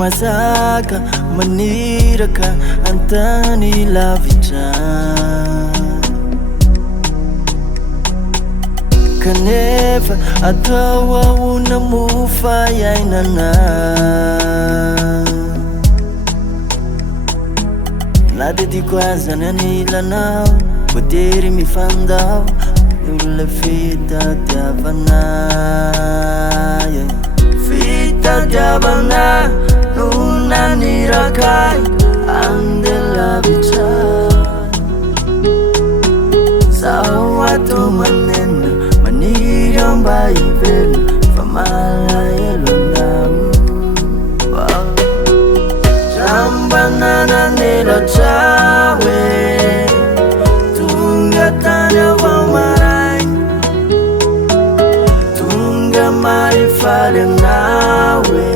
mazaka maniraka antany lavitra kanefa atao ahoana mofa iainana na de tiako azany anilanao voatery mifandao olona fitadiavana fitadiavana no nanirakay andeha lavitra sao ato manena maniry amba ivelona fa malahelo anao rambanana nelatra hoe tonga tany avao marainy tonga marifaly aminao hoe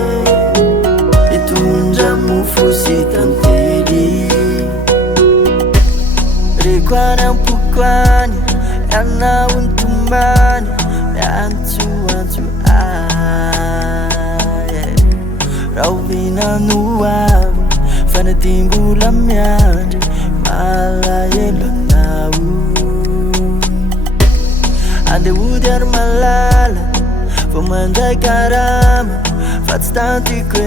hitondra mofo sy tantely rekoany ampokoany anao ny tombany miantsoantso raha ovinano avy fanatimbola miandry malahelo anao andehody ary malala vao mandray karama fa tsy tantiko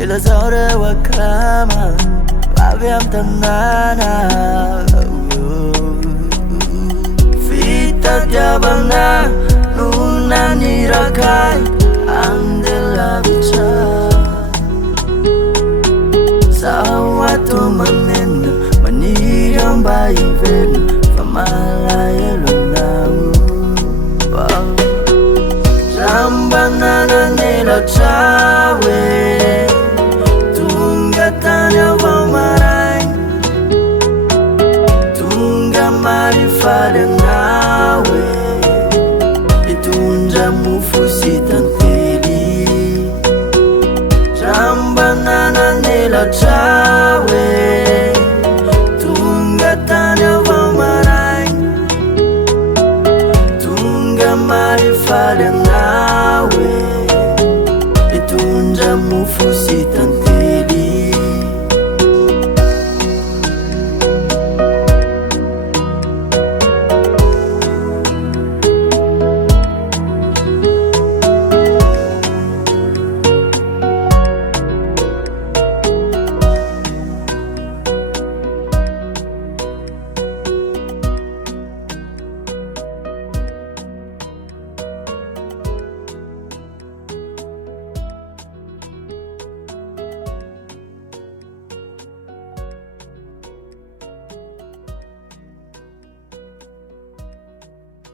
ela zao reo akrama avy am tanàna fitadiavana no nanirakay andeha lavitra sao ato manena maniry amba ivelona fa malahelo anao rambanana nelatra hoe tonga tany avao marainy tonga marifaly anao hoe hitondra mofo sy tantely rambanana nelatra hoe tonga tany avao marainy tonga marifaly anao